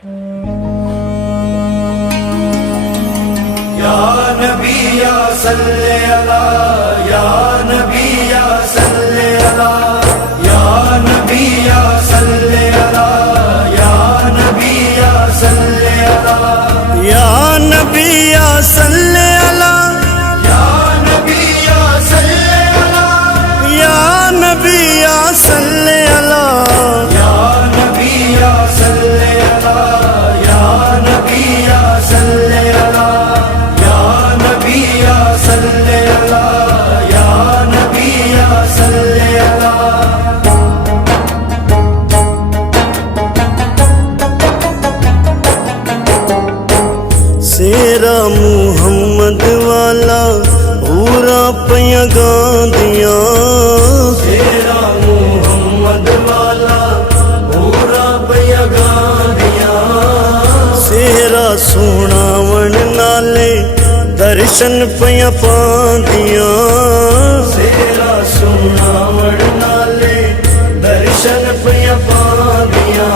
या नबी या सल्ले अला, या नबी या सल्ले अला, या नबी या सल्ले अला, या नबी या सल्ले अला, या नबी या सल्ले अला, या नबी या सल्ले अला, या नबी या सल्ले अला, या नबी या सल्ले अला, या नबी या सल्ले अला, या नबी या सल्ले अला, या नबी या सल्ले अला। सेरा मुहम्मद वाला पूरा पिया गांदियां, सेरा मुहम्मद वाला पूरा पिया गांदियां, सेरा सुनावण नाले दर्शन पिया पांदियां, सेरा सुनावण नाले दर्शन पिया पांदियां,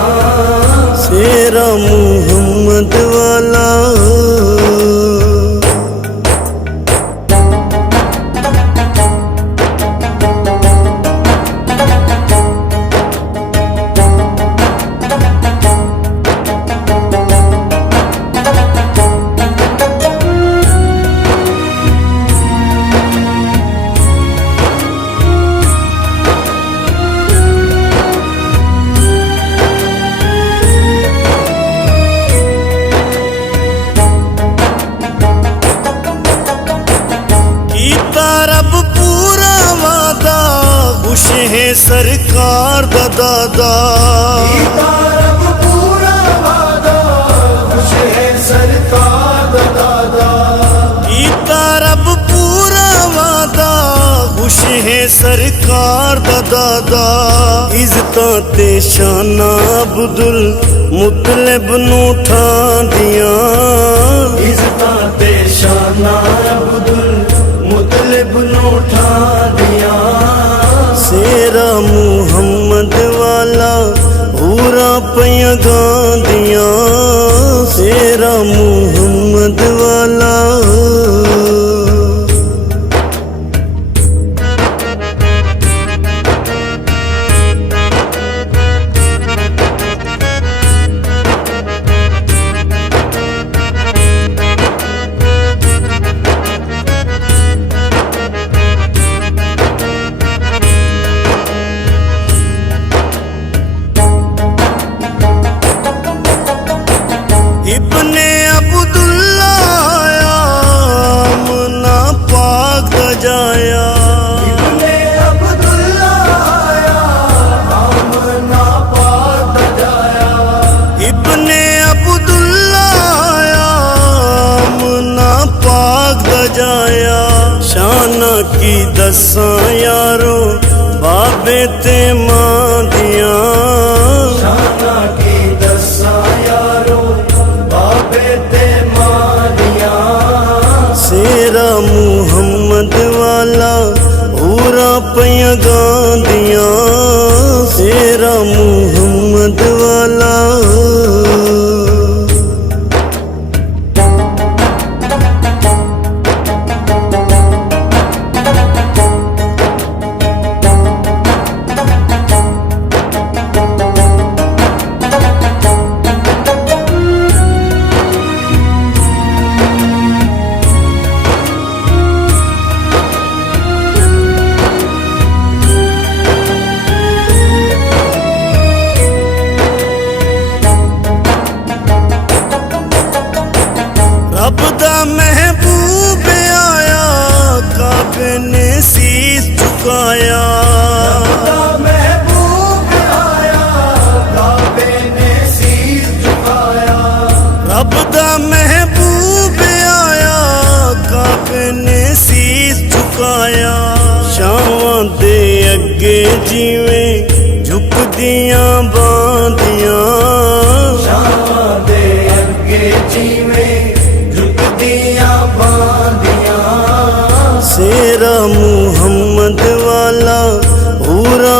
सेरा मुहम्मद वाला। रब पूरा वादा खुश है सरकार दा दादा, रब पूरा वादा खुश है सरकार दा दादा, रब पूरा वादा खुश है सरकार दा दादा। इज्जतां ते शाना अब्दुल मुतलिब नू ठांदियां, इज्जतां ते शाना अब्दुल मुतलिब नू ठांदियां, सेरा मुहम्मद वाला पूरा पिया गांदियां, सेरा मुहम्मद वाला। इब्ने अब्दुल्ला आया आमना पाक जाया, इब्ने अब्दुल्ला आया आमना पाक जाया, इब्ने अब्दुल्ला आया आमना पाक जाया। शाना की दसा यारो बाबे ते मां दियां, शाना की दसा यारो बाबे ते मानिया, सेरा मुहम्मद वाला पूरा पिया गांदियां, सेरा मुहम्मद वाला। रब दा महबूब आया काबे ने शीस झुकाया, महबूब आया काबे ने शीस झुकाया, रब दा महबूब आया काबे ने शीस झुकाया। शावां दे अगे जिवें झुकदियां बांदियां, शावां दे अगे जिवें झुकदियां बांदियां, सेरा मुहम्मद वाला पूरा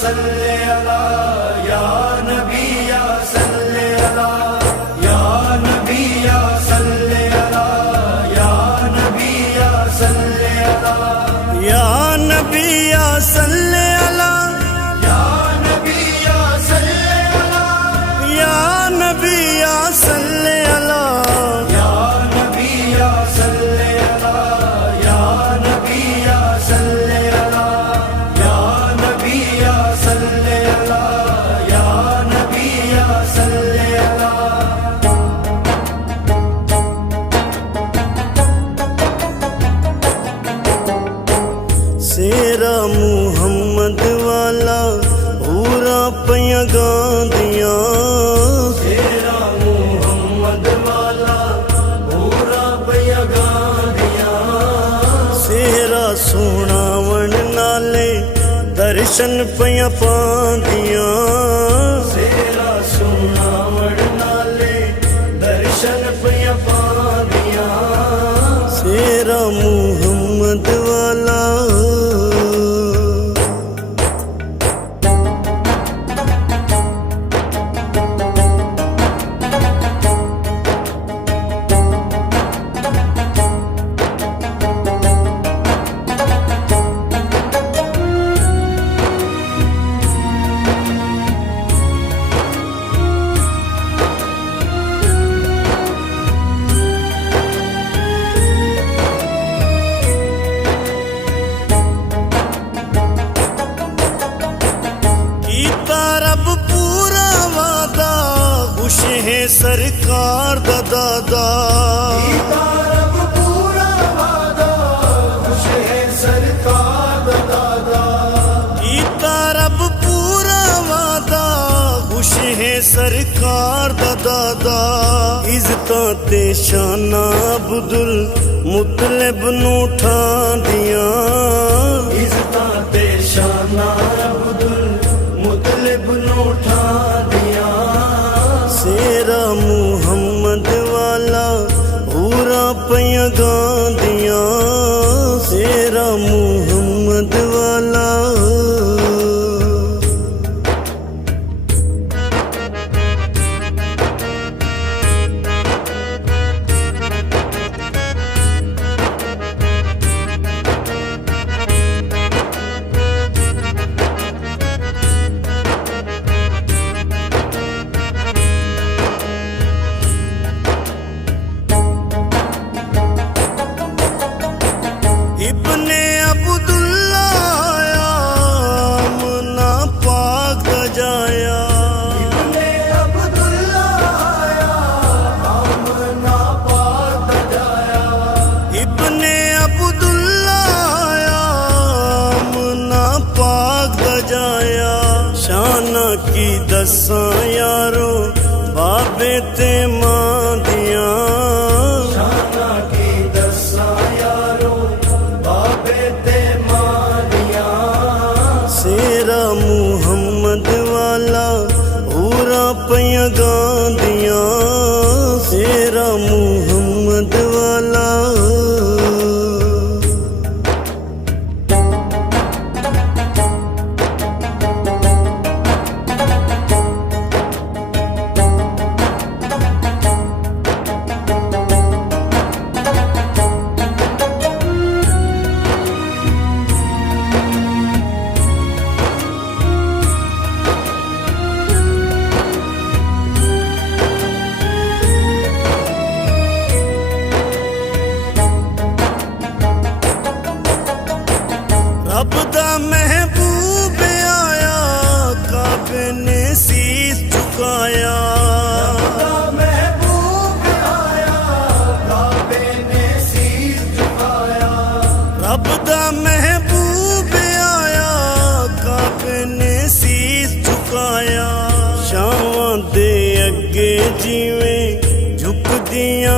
सल्ले अला या नबी या सल्ले अला या नबी या सल्ले अला या नबी या सल्ले अला या नबी या सल्ले अला या नबी या सल्ले अला या नबी या सल्ले अला या नबी या सल्ले अला या नबी या सल्ले अला या नबी या सल्ले अला या नबी या सल्ले अला सेरा मुहम्मद वाला पूरा पिया गांदियां तेरा मुहम्मद वाला पूरा पिया गांदियां सेरा सुनावण नाले दर्शन पिया पांदियां तेरा सुनावण नाले दर्शन पिया पांदियां सेरा मुहम्मद वाला कीता रब पूरा वादा खुश है सरकार दा दादा रब पूरा वादा खुश है सरकार दा दादा कीता रब पूरा वादा खुश है सरकार दा दादा इज्जतां ते शाना अब्दुल मुतलिब नू ठांदियां इज़्ज़तां ते शाना अब्दुल मुतलिब नू ठांदियां सेरा मुहम्मद वाला पूरा पिया गांदियां सेरा मुहम्मद वाला इब्ने अब्दुल्ला आया मना पाक दा जाया इब्ने अब्दुल्ला आया आमना पाक दा जाया इब्ने अब्दुल्ला आया मना पाक दा जाया शाना की दसां यारो बाबे ते मां दियां शाना की दसां यारो बाबे ते मारियां सेरा मुहम्मद वाला पूरा पिया गांदियां सेरा मुहम्मद वाला रब दा महबूब आया काबे ने शीस झुकाया महबूब आया काबे ने शीस झुकाया रब दा महबूब आया काबे ने शीस झुकाया शावां दे अगे जिवें झुकदियां